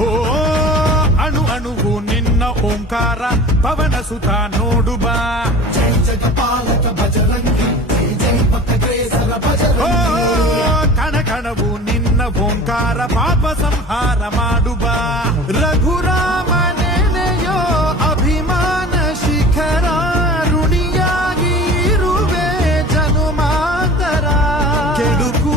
ಓ ಅಣು ಅಣುವು ನಿನ್ನ ಓಂಕಾರ ಪವನ ಸುತ ನೋಡುಬ ಜಯ ಜಗಪಾಲಕ ಬಜರಂಗಿ ಕಣ ಕಣವು ನಿನ್ನ ಓಂಕಾರ ಪಾಪ ಸಂಹಾರ ಮಾಡುವ ರಘುರಾಮ ನೆನೆಯೋ ಅಭಿಮಾನ ಶಿಖರ ಋಣಿಯಾಗಿ ಇರುವೆ ಜನುಮಾಂತರ ಕೆಡುಕು